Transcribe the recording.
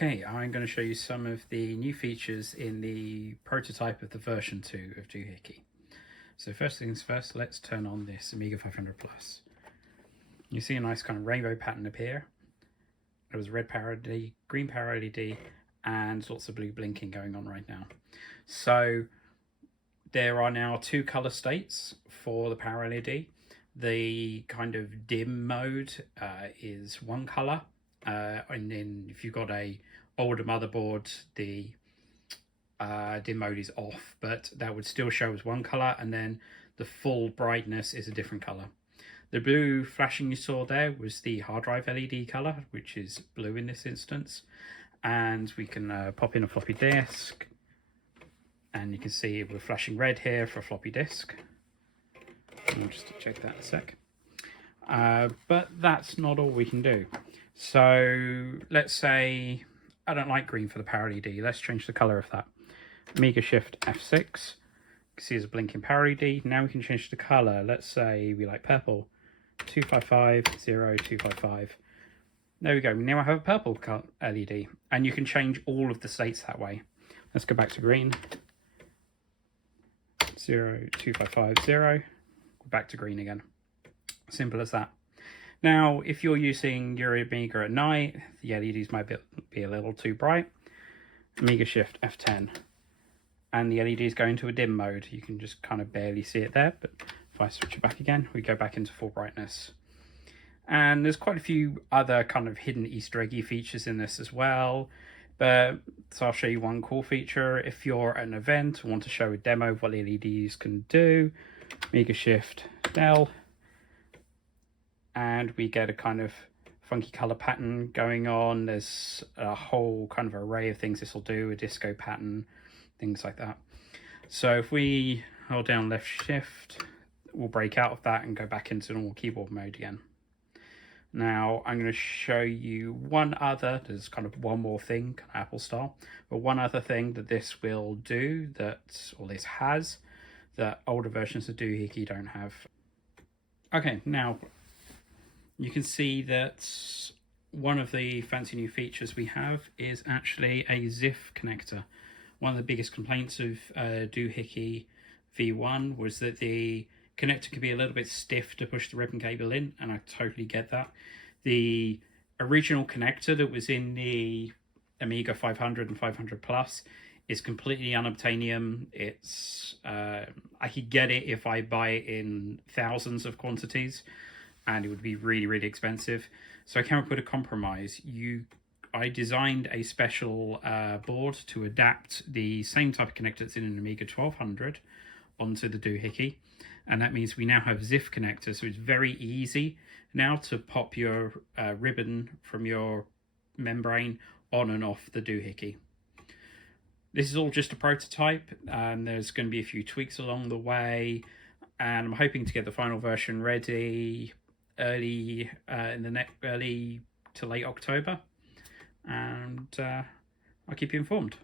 Okay, I'm going to show you some of the new features in the prototype of the version 2 of DoohicKEY. So first things first, let's turn on this Amiga 500 Plus. You see a nice kind of rainbow pattern appear. There was a red power LED, green power LED, and lots of blue blinking going on right now. So there are now two color states for the power LED. The kind of dim mode is one color. And then if you've got a older motherboard, the dim mode is off, but that would still show as one color, and then the full brightness is a different color. The blue flashing you saw there was the hard drive LED color, which is blue in this instance. And we can pop in a floppy disk, and you can see we're flashing red here for a floppy disk. I'll just check that in a sec. But that's not all we can do. So let's say I don't like green for the power LED. Let's change the color of that. Amiga Shift F6. You can see there's a blinking power LED. Now we can change the color. Let's say we like purple. 255 0255. There we go. Now I have a purple LED, and you can change all of the states that way. Let's go back to green. 02550. Back to green again. Simple as that. Now, if you're using your Amiga at night, the LEDs might be a little too bright. Amiga Shift F10. And the LEDs go into a dim mode. You can just kind of barely see it there, but if I switch it back again, we go back into full brightness. And there's quite a few other kind of hidden Easter eggy features in this as well. But so I'll show you one cool feature. If you're at an event and want to show a demo of what LEDs can do, Amiga Shift Del, and we get a kind of funky color pattern going on. There's a whole kind of array of things this will do, a disco pattern, things like that. So if we hold down left shift, we'll break out of that and go back into normal keyboard mode again. Now I'm going to show you one other, there's kind of one more thing, kind of Apple style, but one other thing that this will do or this has, that older versions of DoohicKEY don't have. Okay, now you can see that one of the fancy new features we have is actually a ZIF connector. One of the biggest complaints of DoohicKEY V1 was that the connector could be a little bit stiff to push the ribbon cable in, and I totally get that. The original connector that was in the Amiga 500 and 500 Plus is completely unobtainium. It's I could get it if I buy it in thousands of quantities, and it would be really, really expensive. So I came up with a compromise. I designed a special board to adapt the same type of connector that's in an Amiga 1200 onto the DoohicKEY. And that means we now have ZIF connectors, so it's very easy now to pop your ribbon from your membrane on and off the DoohicKEY. This is all just a prototype, and there's going to be a few tweaks along the way, and I'm hoping to get the final version ready early to late October, and I'll keep you informed.